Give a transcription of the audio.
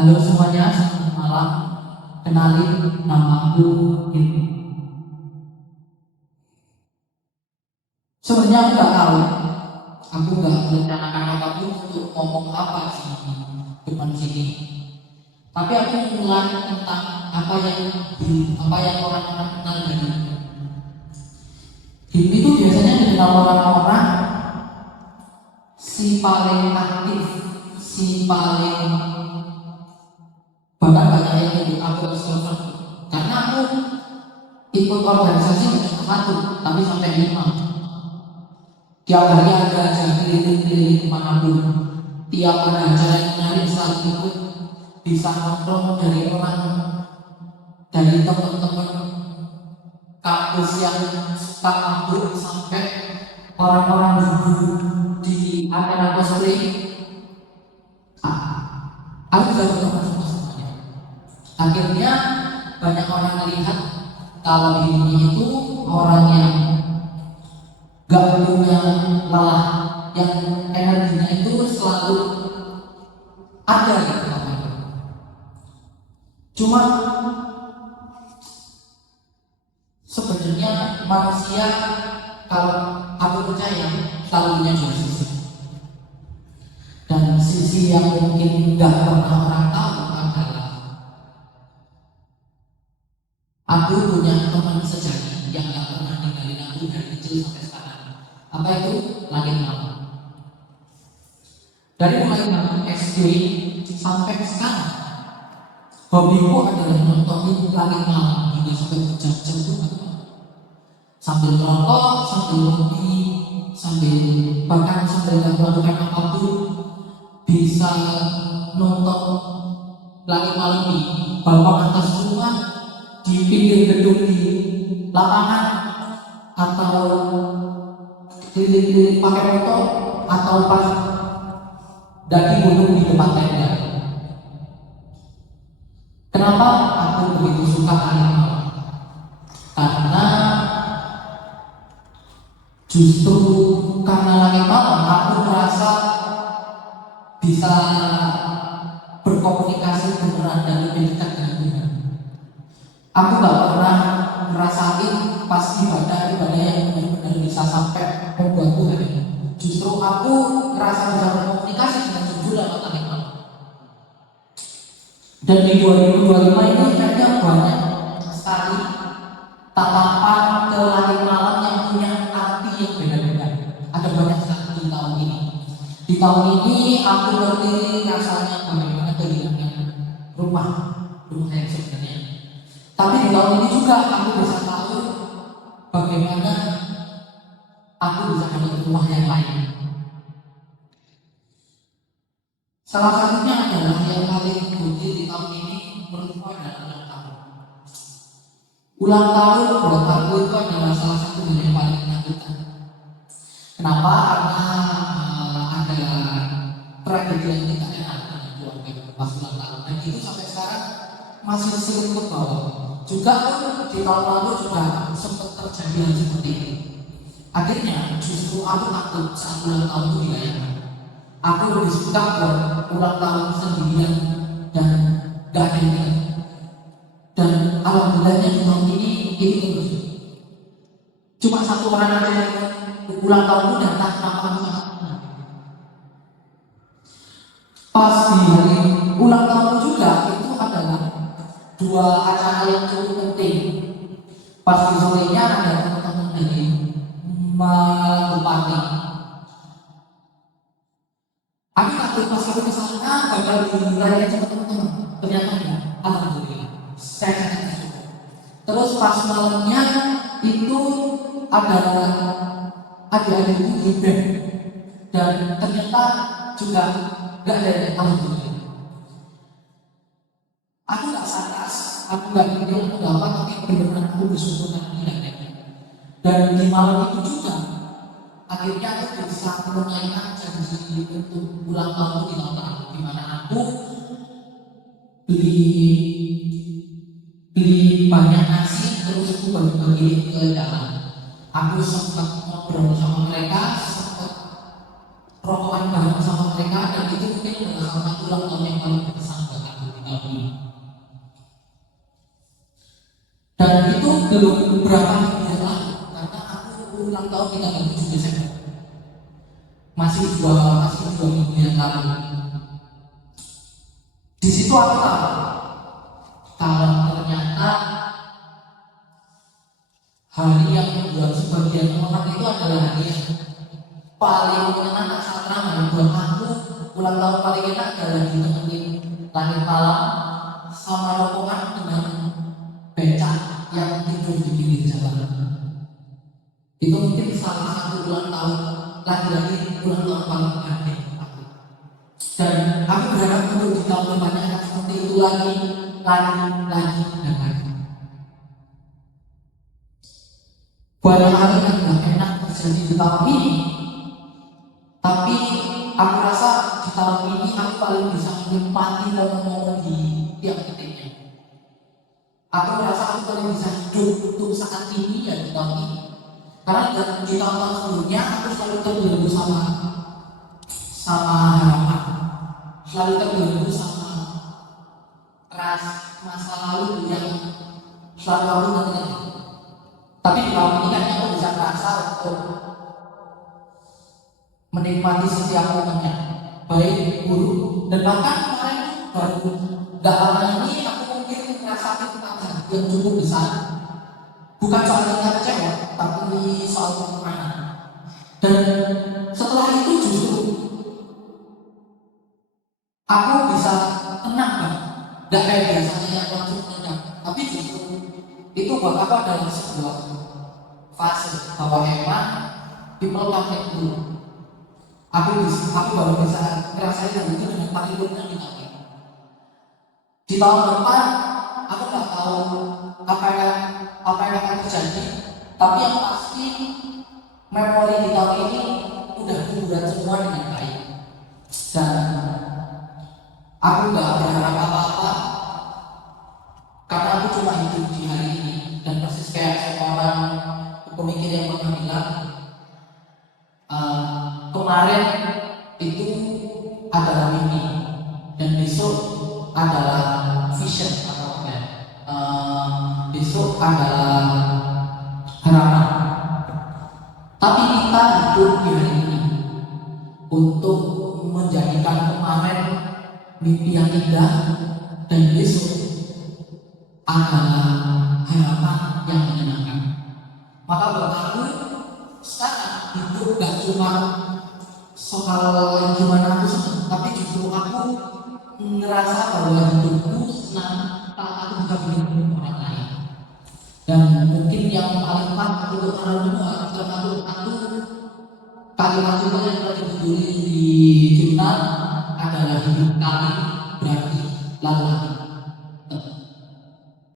Halo semuanya, selamat malam. Kenalin, nama aku Hilmi. Sebenarnya aku nggak tahu, aku nggak merencanakan apapun untuk ngomong apa di depan sini. Tapi aku mulai tentang apa yang orang-orang kenal dari Hilmi itu biasanya dikenal orang-orang si paling aktif, si paling bahkan banyak yang ikut aku extrovert. Karena aku ikut organisasi bukan satu, tapi sampai 5. Tiap hari ada aja keliling-keliling kemanapun. Tiap ada acara yang menarik selalu ikut. Bisa nongkrong dari orang, dari teman-teman kampus yang suka mabuk, sampai orang-orang duduk di acara cosplay. Aku juga berteman sama semuanya. Akhirnya banyak orang melihat kalau ini itu orang yang gak punya lelah, yang energinya itu selalu ada gitu. Cuma sebenarnya manusia, kalau aku percaya, selalu punya dua sisi. Dan sisi yang mungkin gak pernah orang tahu adalah aku punya teman sejati yang gak pernah ninggalin aku dari kecil sampai sekarang. Apa itu? Langit malam. Dari mulai zaman SD sampai sekarang, hobiku adalah nontonin langit malam hingga sampai jam-jam itu. Sambil ngerokok, sambil ngopi, bahkan sambil gak melakukan apapun, bisa nonton langit malam di balkon atas rumah, di pinggir gedung di lapangan, atau keliling-keliling pakai motor, atau pas daki gunung di depan tenda. Kenapa aku begitu suka langit malam? Karena justru karena langit malam aku merasa bisa berkomunikasi beneran dan lebih dekat dengan Tuhan. Aku gak pernah ngerasain pas ibadah yang benar-benar bisa sampai membuatku happy. Justru aku ngerasa bisa berkomunikasi dengan jujur lewat langit malam. Dan di 2025 ini kayaknya banyak sekali tatapan ke langit malam yang punya arti yang beda-beda. Ada banyak sekali di tahun ini. Di tahun ini aku ngerti rasanya bagaimana kehilangan rumah yang sebenarnya. Tapi di tahun ini juga aku bisa tahu bagaimana aku bisa dapat rumah yang lain. Salah satunya adalah yang paling penting di tahun ini menurutku adalah ulang tahun. Ulang tahun buat aku itu adalah salah satu hal yang paling menakutkan. Kenapa? Karena ada tragedi yang tidak enak dengan keluarga pas ulang tahun, dan itu sampai sekarang masih sering ke bawah. Juga di tahun lalu juga sempat terjadi hal seperti itu. Akhirnya justru aku takut saat ulang tahun itu dirayakan. Aku lebih suka buat ulang tahun sendirian dan gak ada yang. Dan alhamdulillahnya di tahun ini terus. Cuma satu orang aja yang ulang tahun datang, kenapa aku sangat senang. Pas di hari ulang tahun juga itu adalah dua acara yang cukup penting. Pas di sorenya ada teman-teman dari Bupati. Aku takut pas aku kesana bakal dirayain sama teman-teman. Ternyata enggak. Alhamdulillah. Saya sangat bersyukur. Terus pas malamnya itu ada adik-adikku di band, dan ternyata juga enggak ada yang alhamdulillah. Aku enggak saras, aku enggak ingin aku enggak apa, tapi benar-benar aku bersyukur dan tidak. Dan di malam itu juga akhirnya aku bisa menunaikan janji untuk ulang tahun di tahun lalu, di mana aku beli banyak nasi, terus aku bagi-bagi ke jalan. Aku sempat ngobrol sama mereka, sempat rokokan bareng sama mereka, dan itu mungkin adalah salah satu ulang tahun yang paling berkesan buat aku. belum berapa minggu yang lalu, karena aku ulang tahun di tanggal 7 Desember. Masih dua minggu yang lalu. Di situ aku tahu kalau ternyata hari yang buat sebagian orang itu adalah hari yang paling menyenangkan saat Ramadan. Buat aku, ulang tahun paling enak adalah ditemenin langit malam sama rombongan dengan becak yang tidur di pinggir jalan. Itu mungkin salah satu ulang tahun, lagi-lagi ulang tahun paling penting aku. Dan aku berharap untuk di tahun depannya akan seperti itu lagi dan lagi. Banyak hal yang gak enak terjadi di tahun ini, tapi aku rasa di tahun ini aku paling bisa menikmati momen-momen di tiap detiknya. Aku merasa aku paling bisa hidup untuk saat ini dan di tahun ini. Karena di tahun-tahun sebelumnya aku selalu terbelenggu sama harapan, selalu terbelenggu sama masa lalu yang selalu aku ingat. Tapi di tahun ini kan aku bisa merasa untuk menikmati setiap momennya, baik buruk, dan bahkan kemarin baru gak lama ini aku mungkin merasakan tekanan yang cukup besar, bukan soal tingkat kecewa, tapi soal kekurangan. Dan setelah itu justru aku bisa tenang kan, gak kayak biasanya yang langsung meledak, tapi justru itu buat aku adalah sebuah fase bahwa emang people come back dulu. Aku baru bisa ngerasain hal itu dengan paripurna di tahun ini. Di tahun depan aku nggak tahu apa yang akan terjadi, tapi yang pasti memori di tahun ini udah kuburan semua dengan baik. Dan aku nggak berharap apa-apa karena aku cuma hidup di hari ini. Dan persis kayak seorang pemikir yang pernah bilang, kemarin itu adalah mimpi dan besok adalah vision atau besok adalah harapan. Tapi kita hidup di hari ini untuk menjadikan kemarin mimpi yang indah dan besok adalah harapan yang menyenangkan. Maka buat aku sekarang hidup gak cuma soal gimana aku senang, tapi justru aku ngerasa bahwa hidupku senang kalau aku bisa bikin orang lain. Dan mungkin yang paling pas untuk orang luar, termasuk aku kalimat juga yang tadi dibeli